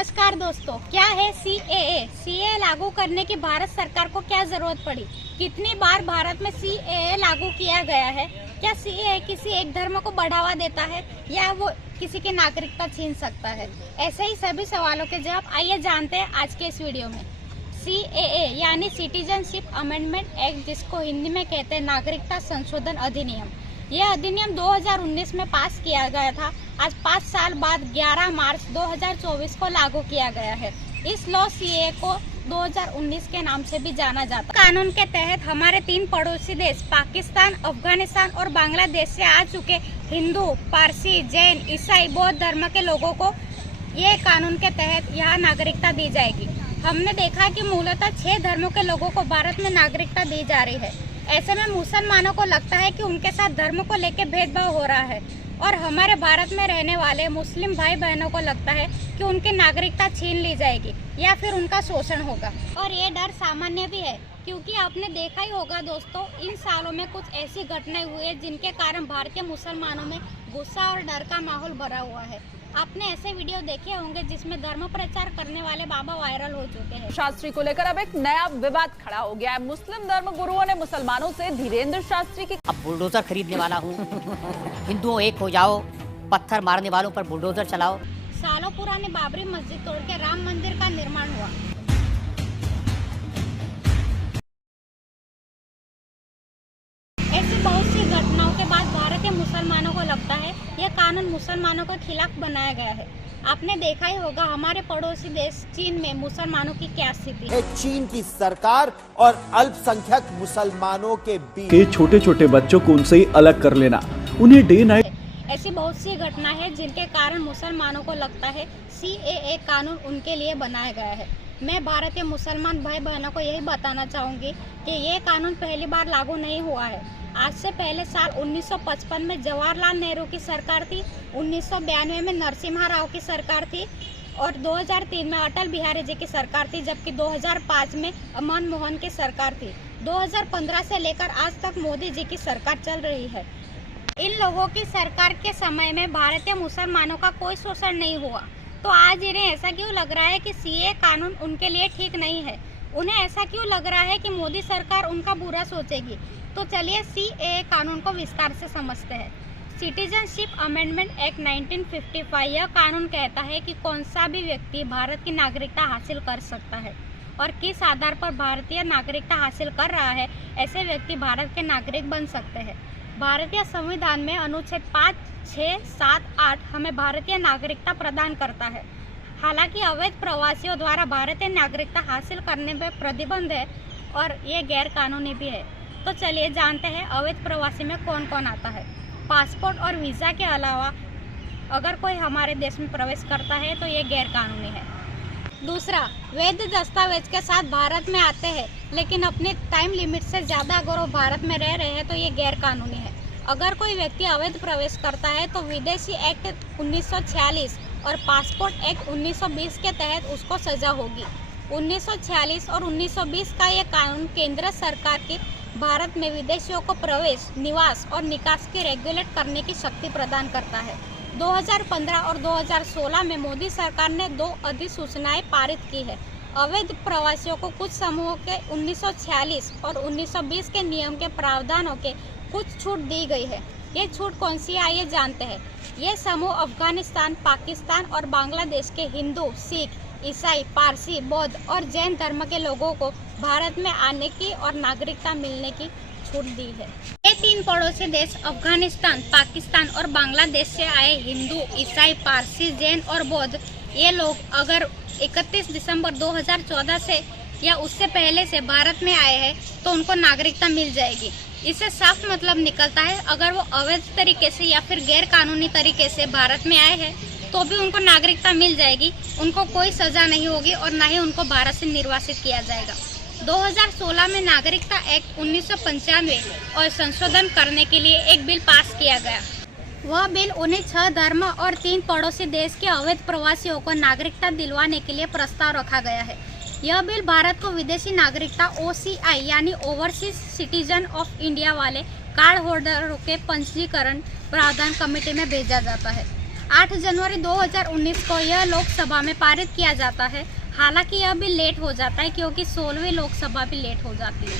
नमस्कार दोस्तों, क्या है सीएए? सीएए लागू करने की भारत सरकार को क्या जरूरत पड़ी? कितनी बार भारत में सीएए लागू किया गया है? क्या सीएए किसी एक धर्म को बढ़ावा देता है या वो किसी की नागरिकता छीन सकता है? ऐसे ही सभी सवालों के जवाब आइए जानते हैं आज के इस वीडियो में। सीएए यानी सिटीजनशिप अमेंडमेंट एक्ट, जिसको हिंदी में कहते हैं नागरिकता संशोधन अधिनियम। यह अधिनियम 2019 में पास किया गया था। आज 5 साल बाद 11 मार्च 2024 को लागू किया गया है। इस लॉ सीएए को 2019 के नाम से भी जाना जाता है। कानून के तहत हमारे 3 पड़ोसी देश पाकिस्तान, अफगानिस्तान और बांग्लादेश से आ चुके हिंदू, पारसी, जैन, ईसाई, बौद्ध धर्म के लोगों को ये कानून के तहत यहाँ नागरिकता दी जाएगी। हमने देखा कि मूलतः 6 धर्मों के लोगों को भारत में नागरिकता दी जा रही है। ऐसे में मुसलमानों को लगता है कि उनके साथ धर्म को लेकर भेदभाव हो रहा है और हमारे भारत में रहने वाले मुस्लिम भाई बहनों को लगता है कि उनकी नागरिकता छीन ली जाएगी या फिर उनका शोषण होगा। और ये डर सामान्य भी है, क्योंकि आपने देखा ही होगा दोस्तों, इन सालों में कुछ ऐसी घटनाएं हुई है जिनके कारण भारतीय मुसलमानों में गुस्सा और डर का माहौल भरा हुआ है। आपने ऐसे वीडियो देखे होंगे जिसमें धर्म प्रचार करने वाले बाबा वायरल हो चुके हैं। शास्त्री को लेकर अब एक नया विवाद खड़ा हो गया है। मुस्लिम धर्म गुरुओं ने मुसलमानों से धीरेन्द्र शास्त्री की अब बुलडोजर खरीदने वाला हूँ। हिंदुओं एक हो जाओ, पत्थर मारने वालों पर बुलडोजर चलाओ। सालों पुरानी बाबरी मस्जिद तोड़ के राम मंदिर का निर्माण हुआ। ऐसी बहुत सी घटनाओं के बाद भारतीय मुसलमानों को लगता है यह कानून मुसलमानों के खिलाफ बनाया गया है। आपने देखा ही होगा हमारे पड़ोसी देश चीन में मुसलमानों की क्या स्थिति है। चीन की सरकार और अल्पसंख्यक मुसलमानों के बीच छोटे छोटे बच्चों को उनसे अलग कर लेना, उन्हें डे नाइट। ऐसी बहुत सी घटना है जिनके कारण मुसलमानों को लगता है सीएए कानून उनके लिए बनाया गया है। मैं भारतीय मुसलमान भाई बहनों को यही बताना चाहूँगी कि ये कानून पहली बार लागू नहीं हुआ है। आज से पहले साल 1955 में जवाहरलाल नेहरू की सरकार थी, 1992 में नरसिम्हा राव की सरकार थी और 2003 में अटल बिहारी जी की सरकार थी, जबकि 2005 में मनमोहन की सरकार थी। 2015 से लेकर आज तक मोदी जी की सरकार चल रही है। इन लोगों की सरकार के समय में भारतीय मुसलमानों का कोई शोषण नहीं हुआ, तो आज इन्हें ऐसा क्यों लग रहा है कि सीएए कानून उनके लिए ठीक नहीं है? उन्हें ऐसा क्यों लग रहा है कि मोदी सरकार उनका बुरा सोचेगी? तो चलिए सीएए कानून को विस्तार से समझते हैं। सिटीजनशिप अमेंडमेंट एक्ट 1955 यह कानून कहता है कि कौन सा भी व्यक्ति भारत की नागरिकता हासिल कर सकता है और किस आधार पर भारतीय नागरिकता हासिल कर रहा है ऐसे व्यक्ति भारत के नागरिक बन सकते हैं। भारतीय संविधान में अनुच्छेद 5, 6, 7, 8 हमें भारतीय नागरिकता प्रदान करता है। हालांकि अवैध प्रवासियों द्वारा भारतीय नागरिकता हासिल करने में प्रतिबंध है और ये गैर कानूनी भी है। तो चलिए जानते हैं अवैध प्रवासी में कौन कौन आता है। पासपोर्ट और वीज़ा के अलावा अगर कोई हमारे देश में प्रवेश करता है तो ये गैर कानूनी है। दूसरा, वैध दस्तावेज के साथ भारत में आते हैं लेकिन अपने टाइम लिमिट से ज़्यादा अगर वो भारत में रह रहे हैं तो ये गैर कानूनी है। अगर कोई व्यक्ति अवैध प्रवेश करता है तो विदेशी एक्ट 1946 और पासपोर्ट एक्ट 1920 के तहत उसको सजा होगी। 1946 और 1920 का ये कानून केंद्र सरकार की भारत में विदेशियों को प्रवेश, निवास और निकास की रेगुलेट करने की शक्ति प्रदान करता है। 2015 और 2016 में मोदी सरकार ने 2 अधिसूचनाएं पारित की है। अवैध प्रवासियों को कुछ समूहों के 1946 और 1920 के नियम के प्रावधानों के कुछ छूट दी गई है। ये छूट कौन सी है आइए जानते हैं। ये समूह अफगानिस्तान, पाकिस्तान और बांग्लादेश के हिंदू, सिख, ईसाई, पारसी, बौद्ध और जैन धर्म के लोगों को भारत में आने की और नागरिकता मिलने की छूट दी है। ये 3 पड़ोसी देश अफगानिस्तान, पाकिस्तान और बांग्लादेश से आए हिंदू, ईसाई, पारसी, जैन और बौद्ध ये लोग अगर 31 दिसंबर 2014 से या उससे पहले से भारत में आए हैं तो उनको नागरिकता मिल जाएगी। इससे साफ मतलब निकलता है अगर वो अवैध तरीके से या फिर गैर कानूनी तरीके से भारत में आए हैं तो भी उनको नागरिकता मिल जाएगी। उनको कोई सजा नहीं होगी और ना ही उनको भारत से निर्वासित किया जाएगा। 2016 में नागरिकता एक्ट 1995 और संशोधन करने के लिए एक बिल पास किया गया। वह बिल उन्हें 6 धर्म और 3 पड़ोसी देश के अवैध प्रवासियों को नागरिकता दिलवाने के लिए प्रस्ताव रखा गया है। यह बिल भारत को विदेशी नागरिकता OCI यानी ओवरसीज सिटीजन ऑफ इंडिया वाले कार्ड होल्डरों के पंजीकरण प्रावधान कमेटी में भेजा जाता है। 8 जनवरी 2019 को यह लोकसभा में पारित किया जाता है। हालांकि यह बिल लेट हो जाता है क्योंकि 16वीं लोकसभा भी लेट हो जाती है।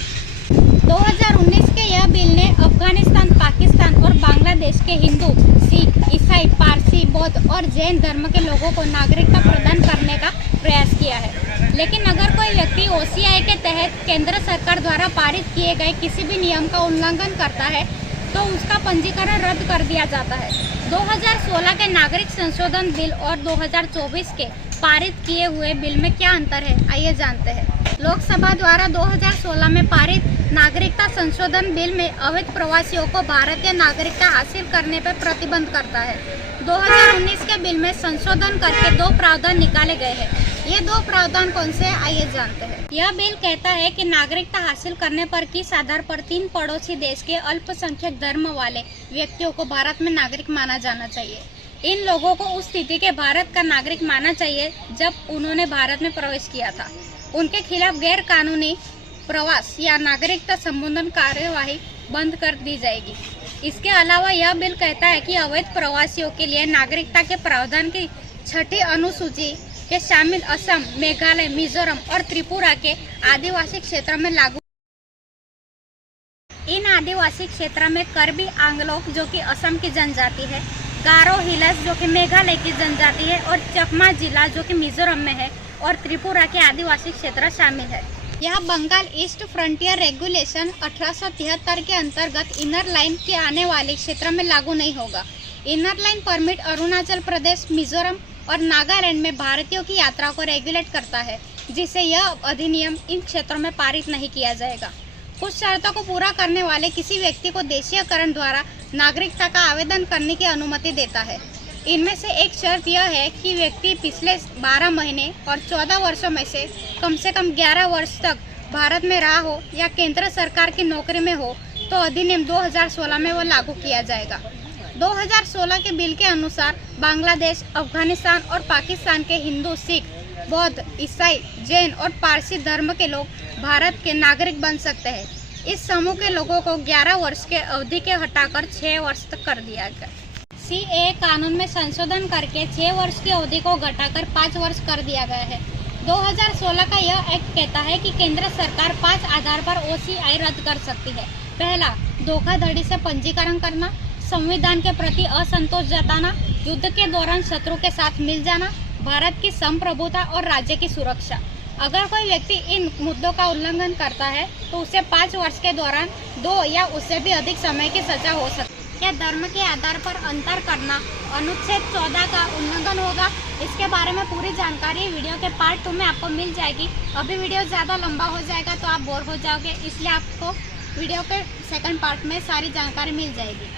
2019 के यह बिल ने अफगानिस्तान, पाकिस्तान और बांग्लादेश के हिंदू, सिख, ईसाई, पारसी, बौद्ध और जैन धर्म के लोगों को नागरिकता प्रदान करने का प्रयास किया है। लेकिन अगर कोई व्यक्ति OCI के तहत केंद्र सरकार द्वारा पारित किए गए किसी भी नियम का उल्लंघन करता है तो उसका पंजीकरण रद्द कर दिया जाता है। 2016 के नागरिक संशोधन बिल और 2024 के पारित किए हुए बिल में क्या अंतर है, आइए जानते हैं। लोकसभा द्वारा 2016 में पारित नागरिकता संशोधन बिल में अवैध प्रवासियों को भारतीय नागरिकता हासिल करने पर प्रतिबंध करता है। 2019 के बिल में संशोधन करके 2 प्रावधान निकाले गए हैं। ये 2 प्रावधान कौन से हैं, आइए जानते हैं। यह बिल कहता है कि नागरिकता हासिल करने पर किस आधार पर 3 पड़ोसी देश के अल्पसंख्यक धर्म वाले व्यक्तियों को भारत में नागरिक माना जाना चाहिए। इन लोगों को उस स्थिति के भारत का नागरिक माना चाहिए जब उन्होंने भारत में प्रवेश किया था। उनके खिलाफ गैर कानूनी प्रवास या नागरिकता संबंधन कार्यवाही बंद कर दी जाएगी। इसके अलावा यह बिल कहता है कि अवैध प्रवासियों के लिए नागरिकता के प्रावधान की 6ठी अनुसूची के शामिल असम, मेघालय, मिजोरम और त्रिपुरा के आदिवासी क्षेत्र में लागू। इन आदिवासी क्षेत्र में कर्बी आंगलोक जो कि असम की जनजाति है, गारो हिल्स जो कि मेघालय की जनजाति है और चकमा जिला जो कि मिजोरम में है और त्रिपुरा के आदिवासी क्षेत्र शामिल है। यह बंगाल ईस्ट फ्रंटियर रेगुलेशन 1873 के अंतर्गत इनर लाइन के आने वाले क्षेत्र में लागू नहीं होगा। Inner line permit Arunachal Pradesh, Mizoram और नागालैंड में भारतीयों की यात्रा को रेगुलेट करता है, जिससे यह अधिनियम इन क्षेत्रों में पारित नहीं किया जाएगा। कुछ शर्तों को पूरा करने वाले किसी व्यक्ति को देशीयकरण द्वारा नागरिकता का आवेदन करने की अनुमति देता है। इनमें से एक शर्त यह है कि व्यक्ति पिछले 12 महीने और 14 वर्षों में से कम 11 वर्ष तक भारत में रहा हो या केंद्र सरकार की नौकरी में हो तो अधिनियम 2016 में वो लागू किया जाएगा। 2016 के बिल के अनुसार बांग्लादेश, अफगानिस्तान और पाकिस्तान के हिंदू, सिख, बौद्ध, ईसाई, जैन और पारसी धर्म के लोग भारत के नागरिक बन सकते हैं। इस समूह के लोगों को 11 वर्ष के अवधि के हटाकर 6 वर्ष तक कर दिया गया। CAA कानून में संशोधन करके 6 वर्ष की अवधि को घटाकर 5 वर्ष कर दिया गया है। 2016 का यह एक्ट कहता है कि केंद्र सरकार 5 आधार पर OCI रद्द कर सकती है। पहला, धोखाधड़ी से पंजीकरण करना, संविधान के प्रति असंतोष जताना, युद्ध के दौरान शत्रु के साथ मिल जाना, भारत की संप्रभुता और राज्य की सुरक्षा। अगर कोई व्यक्ति इन मुद्दों का उल्लंघन करता है तो उसे 5 वर्ष के दौरान 2 या उससे भी अधिक समय की सजा हो सकती है। या धर्म के आधार पर अंतर करना अनुच्छेद 14 का उल्लंघन होगा। इसके बारे में पूरी जानकारी वीडियो के पार्ट 2 में आपको मिल जाएगी। अभी वीडियो ज़्यादा लंबा हो जाएगा तो आप बोर हो जाओगे, इसलिए आपको वीडियो के सेकंड पार्ट में सारी जानकारी मिल जाएगी।